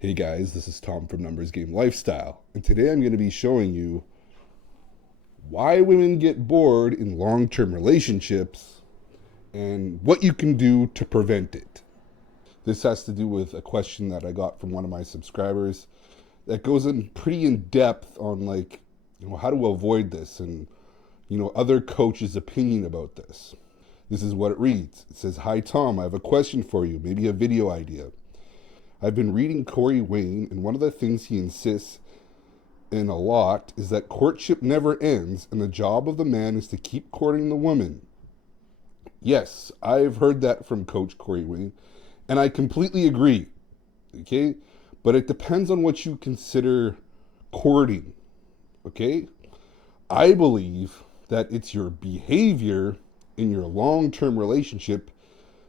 Hey guys, this is Tom from Numbers Game Lifestyle, and today I'm going to be showing you why women get bored in long-term relationships and what you can do to prevent it. This has to do with a question that I got from one of my subscribers that goes in pretty in depth on how to avoid this and other coaches' opinion about this. This is what it reads. It says, "Hi Tom, I have a question for you, maybe a video idea. I've been reading Corey Wayne, and one of the things he insists in a lot is that courtship never ends, and the job of the man is to keep courting the woman." Yes, I've heard that from Coach Corey Wayne, and I completely agree. Okay? But it depends on what you consider courting. Okay? I believe that it's your behavior in your long-term relationship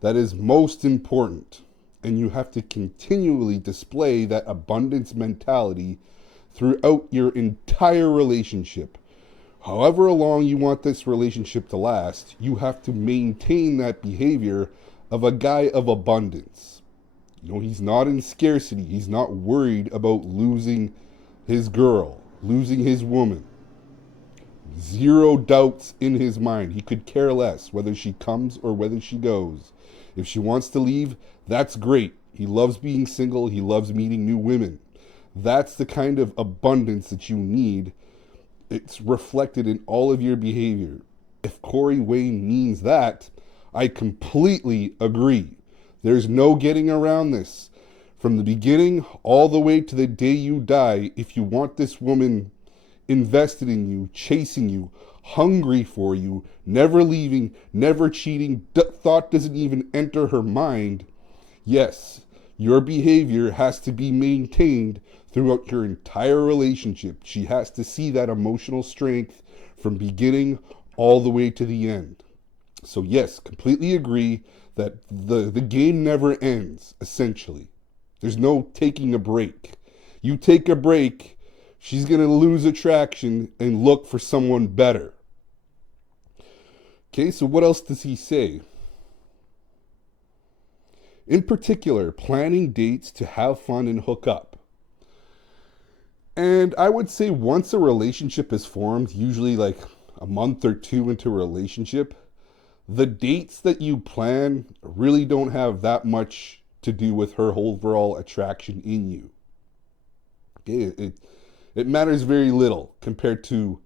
that is most important. And you have to continually display that abundance mentality throughout your entire relationship. However long you want this relationship to last, you have to maintain that behavior of a guy of abundance. He's not in scarcity. He's not worried about losing his girl, losing his woman. Zero doubts in his mind. He could care less whether she comes or whether she goes. If she wants to leave, that's great. He loves being single. He loves meeting new women. That's the kind of abundance that you need. It's reflected in all of your behavior. If Corey Wayne means that, I completely agree. There's no getting around this. From the beginning all the way to the day you die, if you want this woman invested in you, chasing you, hungry for you, never leaving, never cheating, thought doesn't even enter her mind, yes, your behavior has to be maintained throughout your entire relationship. She has to see that emotional strength from beginning all the way to the end. So yes, completely agree that the game never ends, essentially. There's no taking a break. You take a break, she's going to lose attraction and look for someone better. Okay, so what else does he say? In particular, planning dates to have fun and hook up. And I would say once a relationship is formed, usually like a month or two into a relationship, the dates that you plan really don't have that much to do with her overall attraction in you. Okay, it matters very little compared to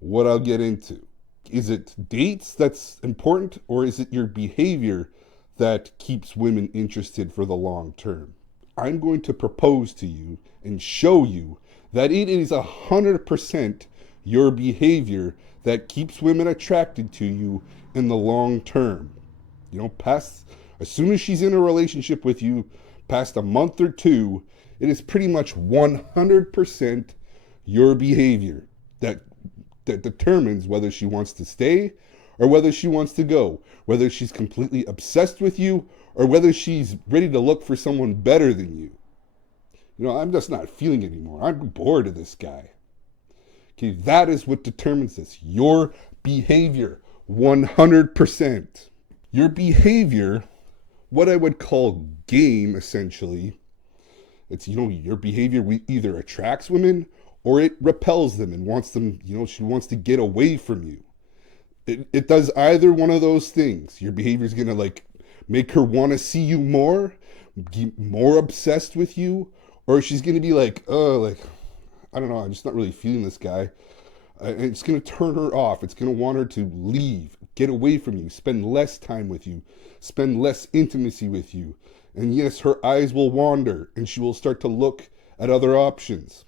what I'll get into. Is it dates that's important, or is it your behavior that keeps women interested for the long term? I'm going to propose to you and show you that it is 100% your behavior that keeps women attracted to you in the long term. As soon as she's in a relationship with you, past a month or two, it is pretty much 100% your behavior that determines whether she wants to stay or whether she wants to go, whether she's completely obsessed with you or whether she's ready to look for someone better than you. I'm just not feeling it anymore. I'm bored of this guy. Okay, that is what determines this. Your behavior, 100%. Your behavior, what I would call game, essentially, it's, your behavior either attracts women or it repels them and wants them, she wants to get away from you. It does either one of those things. Your behavior is going to make her want to see you more, get more obsessed with you, or she's going to be I don't know, I'm just not really feeling this guy. And it's going to turn her off. It's going to want her to leave, get away from you, spend less time with you, spend less intimacy with you. And yes, her eyes will wander and she will start to look at other options.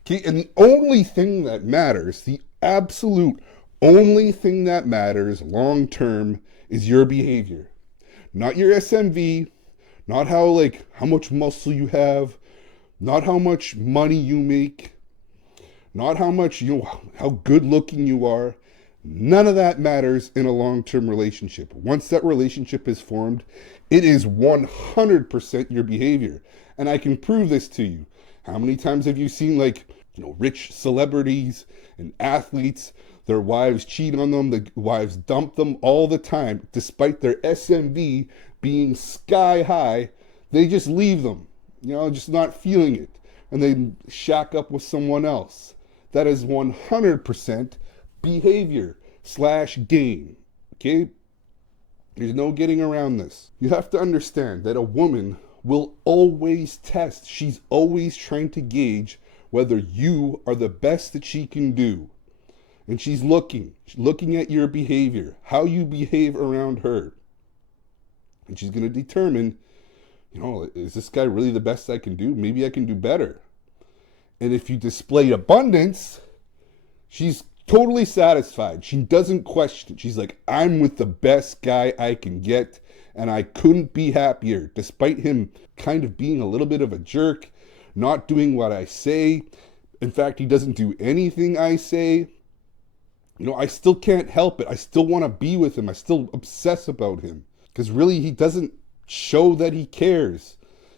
Okay, and the only thing that matters, the absolute only thing that matters long term is your behavior. Not your SMV, not how much muscle you have, not how much money you make, not how much, how good looking you are. None of that matters in a long-term relationship. Once that relationship is formed, it is 100% your behavior. And I can prove this to you. How many times have you seen rich celebrities and athletes, their wives cheat on them, the wives dump them all the time, despite their SMV being sky high, they just leave them. just not feeling it, and they shack up with someone else. That is 100% behavior slash game. Okay? There's no getting around this. You have to understand that a woman will always test. She's always trying to gauge whether you are the best that she can do. And she's looking at your behavior, how you behave around her. And she's going to determine, is this guy really the best I can do? Maybe I can do better. And if you display abundance, she's totally satisfied. She doesn't question. She's like, I'm with the best guy I can get, and I couldn't be happier, despite him kind of being a little bit of a jerk, not doing what I say. In fact, he doesn't do anything I say. I still can't help it. I still want to be with him. I still obsess about him. Because really, he doesn't show that he cares.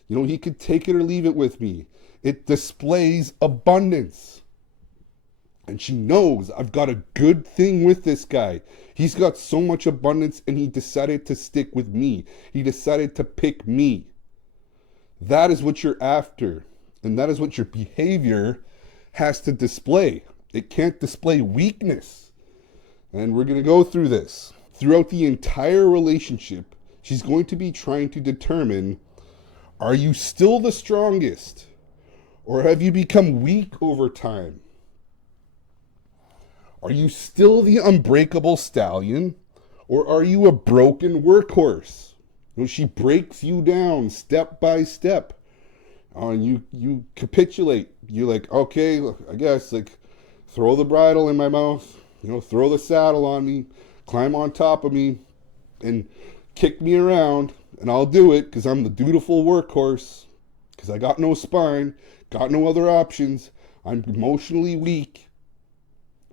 He could take it or leave it with me. It displays abundance. And she knows I've got a good thing with this guy. He's got so much abundance, and he decided to stick with me. He decided to pick me. That is what you're after. And that is what your behavior has to display. It can't display weakness. And we're going to go through this. Throughout the entire relationship, she's going to be trying to determine, are you still the strongest? Or have you become weak over time? Are you still the unbreakable stallion? Or are you a broken workhorse? She breaks you down step by step. You capitulate. You're like, okay, I guess, throw the bridle in my mouth, throw the saddle on me, climb on top of me, and kick me around, and I'll do it because I'm the dutiful workhorse, because I got no spine, got no other options. I'm emotionally weak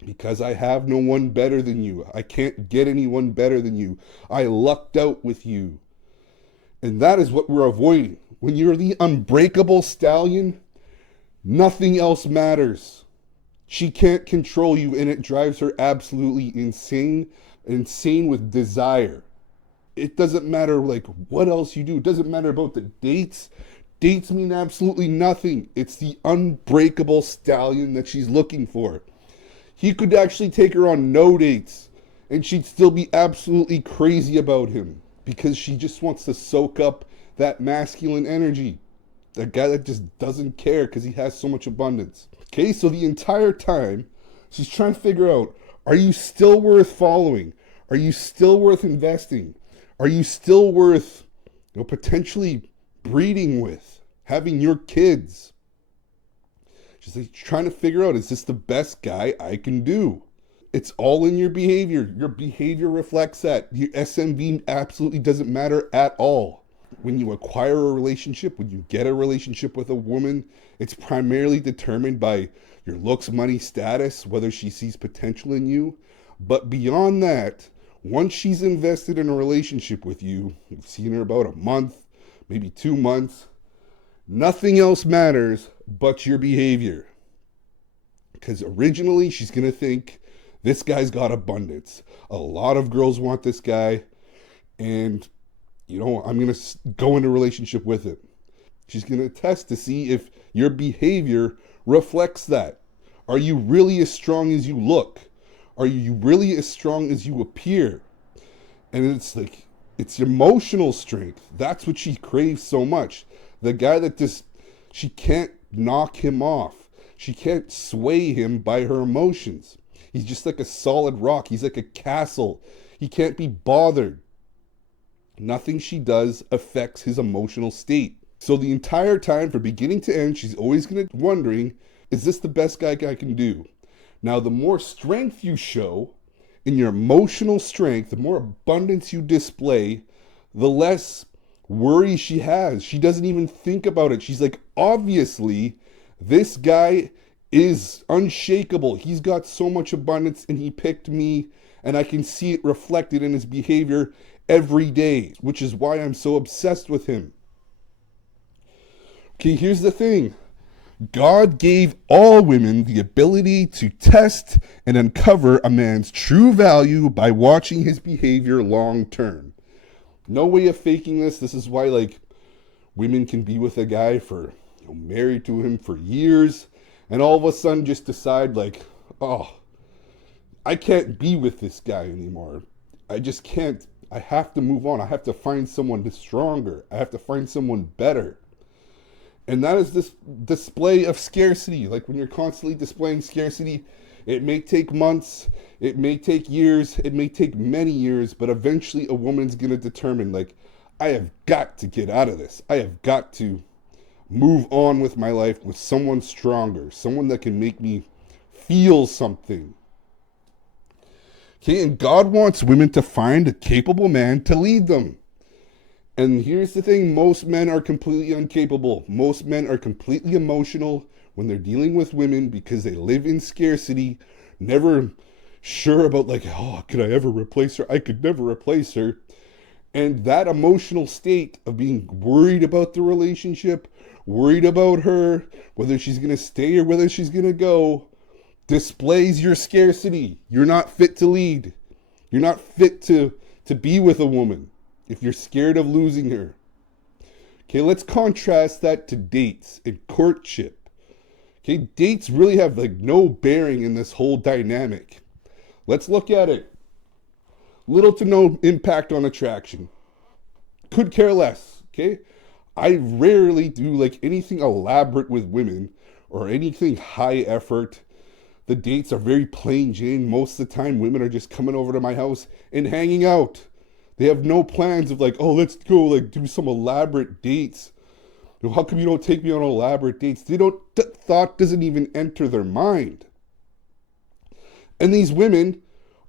because I have no one better than you. I can't get anyone better than you. I lucked out with you. And that is what we're avoiding. When you're the unbreakable stallion, nothing else matters. She can't control you, and it drives her absolutely insane with desire. It doesn't matter what else you do. It doesn't matter about the dates. Dates mean absolutely nothing. It's the unbreakable stallion that she's looking for. He could actually take her on no dates, and she'd still be absolutely crazy about him because she just wants to soak up that masculine energy. That guy that just doesn't care because he has so much abundance. Okay, so the entire time, she's trying to figure out, are you still worth following? Are you still worth investing? Are you still worth potentially breeding with, having your kids? She's trying to figure out, is this the best guy I can do? It's all in your behavior. Your behavior reflects that. Your SMV absolutely doesn't matter at all. When you acquire a relationship, when you get a relationship with a woman, it's primarily determined by your looks, money, status, whether she sees potential in you. But beyond that, once she's invested in a relationship with you, you've seen her about a month, maybe 2 months, nothing else matters but your behavior. Because originally she's going to think, this guy's got abundance. A lot of girls want this guy, and I'm going to go into a relationship with him. She's going to test to see if your behavior reflects that. Are you really as strong as you look? Are you really as strong as you appear? And it's emotional strength. That's what she craves so much. The guy that she can't knock him off. She can't sway him by her emotions. He's just like a solid rock. He's like a castle. He can't be bothered. Nothing she does affects his emotional state. So the entire time, from beginning to end, she's always going to be wondering, is this the best guy I can do? Now, the more strength you show in your emotional strength, the more abundance you display, the less worry she has. She doesn't even think about it. She's like, obviously, this guy is unshakable. He's got so much abundance, and he picked me, and I can see it reflected in his behavior every day, which is why I'm so obsessed with him. Okay, here's the thing. God gave all women the ability to test and uncover a man's true value by watching his behavior long term. No way of faking this. This is why, Women can be with a guy for, married to him for years, and all of a sudden just decide like, oh, I can't be with this guy anymore. I just can't. I have to move on. I have to find someone stronger. I have to find someone better. And that is this display of scarcity. Like when you're constantly displaying scarcity, it may take months, it may take years, it may take many years, but eventually a woman's going to determine, like, I have got to get out of this. I have got to move on with my life with someone stronger, someone that can make me feel something. Okay, and God wants women to find a capable man to lead them. And here's the thing, most men are completely incapable. Most men are completely emotional when they're dealing with women because they live in scarcity, never sure about like, oh, could I ever replace her? I could never replace her. And that emotional state of being worried about the relationship, worried about her, whether she's going to stay or whether she's going to go, displays your scarcity. You're not fit to lead. You're not fit to be with a woman if you're scared of losing her. Okay, let's contrast that to dates and courtship. Okay, dates really have like no bearing in this whole dynamic. Let's look at it. Little to no impact on attraction. Could care less, okay? I rarely do like anything elaborate with women or anything high effort. The dates are very plain Jane. Most of the time, women are just coming over to my house and hanging out. They have no plans of like, oh, let's go like do some elaborate dates. How come you don't take me on elaborate dates? That thought doesn't even enter their mind. And these women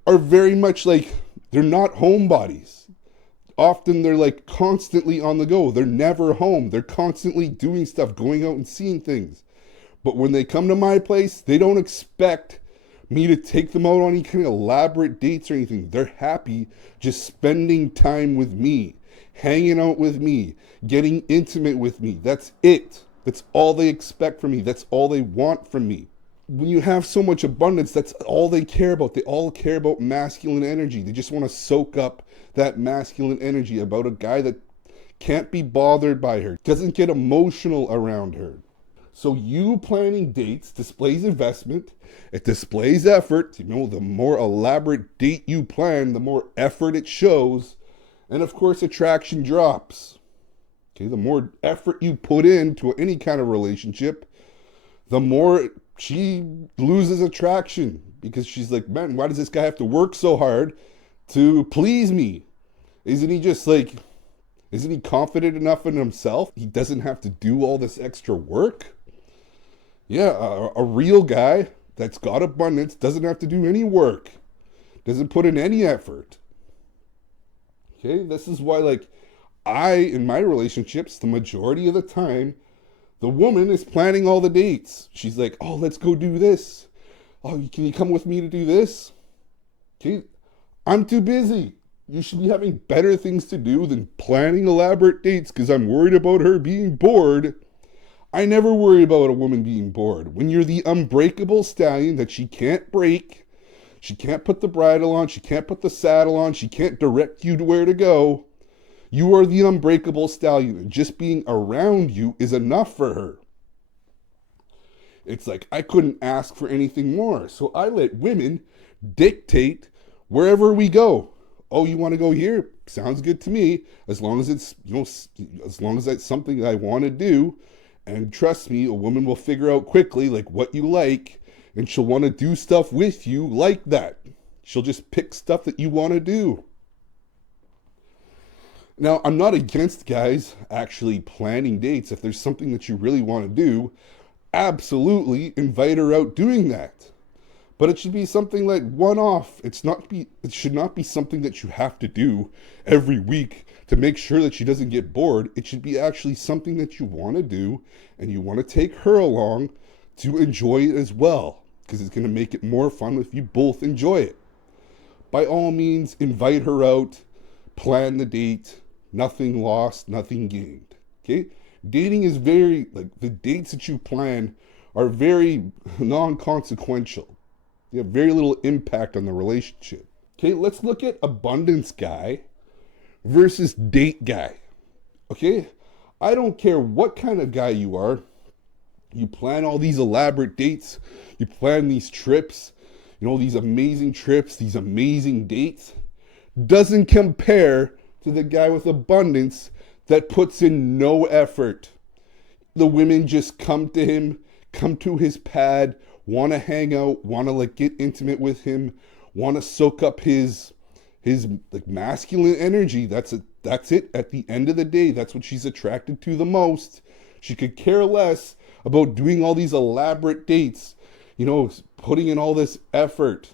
are very much like, they're not homebodies. Often they're like constantly on the go. They're never home. They're constantly doing stuff, going out and seeing things. But when they come to my place, they don't expect me to take them out on any kind of elaborate dates or anything. They're happy just spending time with me, hanging out with me, getting intimate with me. That's it. That's all they expect from me. That's all they want from me. When you have so much abundance, that's all they care about. They all care about masculine energy. They just want to soak up that masculine energy about a guy that can't be bothered by her, doesn't get emotional around her. So you planning dates displays investment, it displays effort. The more elaborate date you plan, the more effort it shows. And of course, attraction drops. Okay, the more effort you put into any kind of relationship, the more she loses attraction because she's like, man, why does this guy have to work so hard to please me? Isn't he confident enough in himself? He doesn't have to do all this extra work? Yeah, a real guy that's got abundance doesn't have to do any work, doesn't put in any effort. Okay, this is why, like, in my relationships, the majority of the time, the woman is planning all the dates. She's like, oh, let's go do this. Oh, can you come with me to do this? Okay, I'm too busy. You should be having better things to do than planning elaborate dates because I'm worried about her being bored. I never worry about a woman being bored. When you're the unbreakable stallion that she can't break, she can't put the bridle on, she can't put the saddle on, she can't direct you to where to go. You are the unbreakable stallion, and just being around you is enough for her. It's like, I couldn't ask for anything more. So I let women dictate wherever we go. Oh, you want to go here? Sounds good to me. As long as it's, as long as that's something I want to do. And trust me, a woman will figure out quickly like what you like, and she'll want to do stuff with you like that. She'll just pick stuff that you want to do. Now, I'm not against guys actually planning dates. If there's something that you really want to do, absolutely invite her out doing that. But it should be something like one-off. It should not be something that you have to do every week to make sure that she doesn't get bored. It should be actually something that you want to do, and you want to take her along to enjoy it as well, because it's going to make it more fun if you both enjoy it. By all means, invite her out, plan the date, nothing lost, nothing gained. Okay? Dating is very, like, the dates that you plan are very non-consequential. They have very little impact on the relationship. Okay, let's look at abundance guy versus date guy. Okay, I don't care what kind of guy you are. You plan all these elaborate dates, you plan these trips, these amazing trips, these amazing dates. Doesn't compare to the guy with abundance that puts in no effort. The women just come to him, come to his pad, want to hang out, want to like get intimate with him, want to soak up his like masculine energy. That's it. That's it. At the end of the day, that's what she's attracted to the most. She could care less about doing all these elaborate dates, putting in all this effort.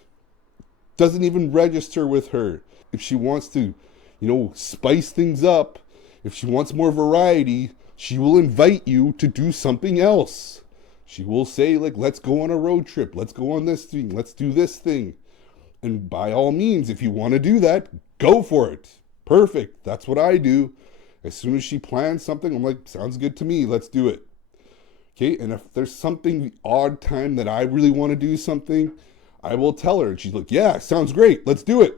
Doesn't even register with her. If she wants to, spice things up, if she wants more variety, she will invite you to do something else. She will say, like, let's go on a road trip. Let's go on this thing. Let's do this thing. And by all means, if you want to do that, go for it. Perfect. That's what I do. As soon as she plans something, I'm like, sounds good to me. Let's do it. Okay. And if there's something odd time that I really want to do something, I will tell her. And she's like, yeah, sounds great. Let's do it.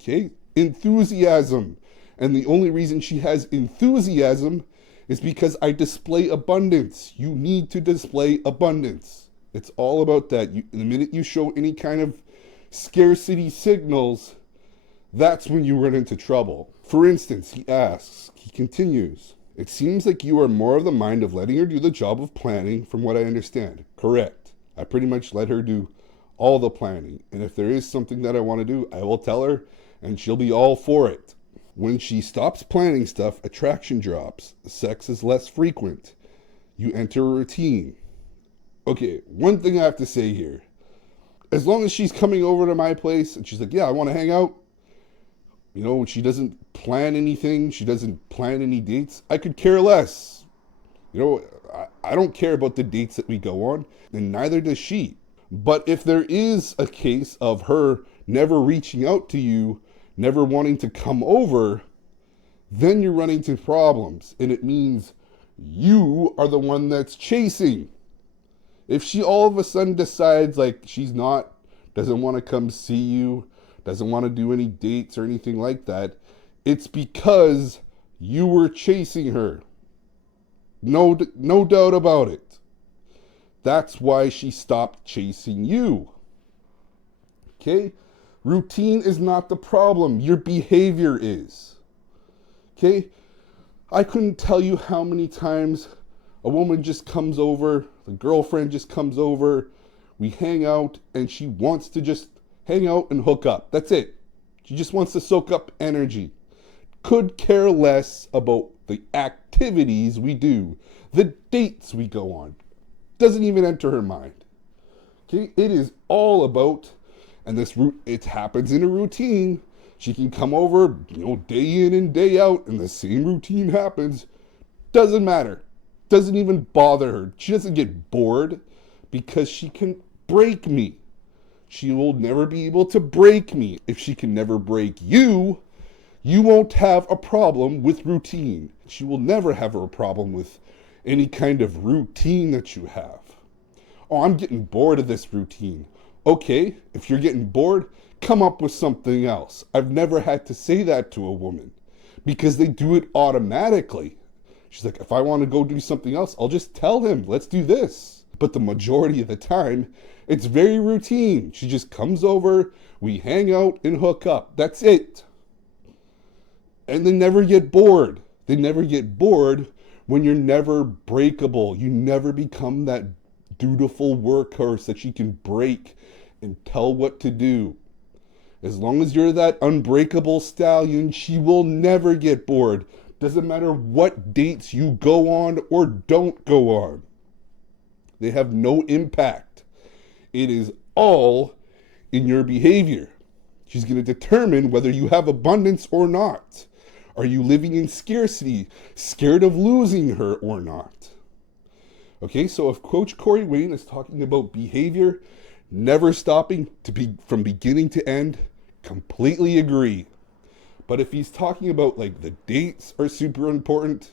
Okay. Enthusiasm. And the only reason she has enthusiasm is because I display abundance. You need to display abundance. It's all about that. The minute you show any kind of scarcity signals, that's when you run into trouble. For instance, he continues, it seems like you are more of the mind of letting her do the job of planning, from what I understand. Correct. I pretty much let her do all the planning. And if there is something that I want to do, I will tell her, and she'll be all for it. When she stops planning stuff, attraction drops. Sex is less frequent. You enter a routine. Okay, one thing I have to say here. As long as she's coming over to my place and she's like, yeah, I want to hang out. She doesn't plan anything. She doesn't plan any dates. I could care less. I don't care about the dates that we go on, and neither does she. But if there is a case of her never reaching out to you, never wanting to come over, then you're running into problems. And it means you are the one that's chasing. If she all of a sudden decides like doesn't want to come see you, doesn't want to do any dates or anything like that, it's because you were chasing her. No doubt about it. That's why she stopped chasing you. Okay? Routine is not the problem. Your behavior is. Okay? I couldn't tell you how many times a woman just comes over, the girlfriend just comes over, we hang out, and she wants to just hang out and hook up. That's it. She just wants to soak up energy. Could care less about the activities we do, the dates we go on. Doesn't even enter her mind. Okay? It is all about, and it happens in a routine. She can come over, day in and day out, and the same routine happens. Doesn't matter. Doesn't even bother her. She doesn't get bored because she can break me. She will never be able to break me. If she can never break you, you won't have a problem with routine. She will never have a problem with any kind of routine that you have. Oh, I'm getting bored of this routine. Okay, if you're getting bored, come up with something else. I've never had to say that to a woman because they do it automatically. She's like, if I want to go do something else, I'll just tell him, let's do this. But the majority of the time, it's very routine. She just comes over, we hang out and hook up. That's it. And they never get bored. They never get bored when you're never breakable. You never become that dutiful workhorse that she can break and tell what to do. As long as you're that unbreakable stallion, she will never get bored. Doesn't matter what dates you go on or don't go on. They have no impact. It is all in your behavior. She's going to determine whether you have abundance or not. Are you living in scarcity, scared of losing her or not? Okay, so if Coach Corey Wayne is talking about behavior, never stopping from beginning to end, completely agree. But if he's talking about like the dates are super important,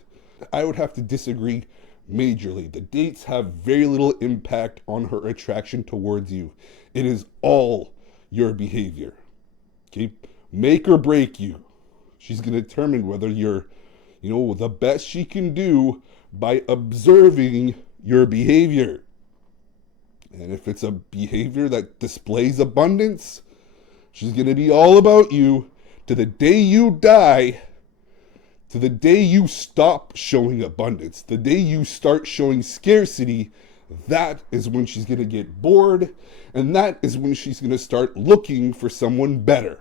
I would have to disagree majorly. The dates have very little impact on her attraction towards you. It is all your behavior. Okay? Make or break you. She's going to determine whether you're You know, the best she can do by observing your behavior. And if it's a behavior that displays abundance, she's going to be all about you to the day you die, to the day you stop showing abundance, the day you start showing scarcity. That is when she's going to get bored, and that is when she's going to start looking for someone better.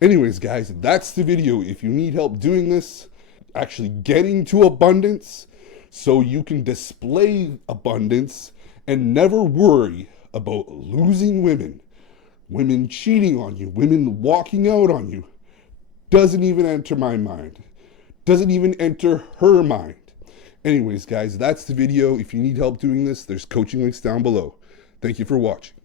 Anyways, guys, that's the video. If you need help doing this, actually getting to abundance, so you can display abundance and never worry about losing women, women cheating on you, women walking out on you, doesn't even enter my mind. Doesn't even enter her mind. Anyways, guys, that's the video. If you need help doing this, there's coaching links down below. Thank you for watching.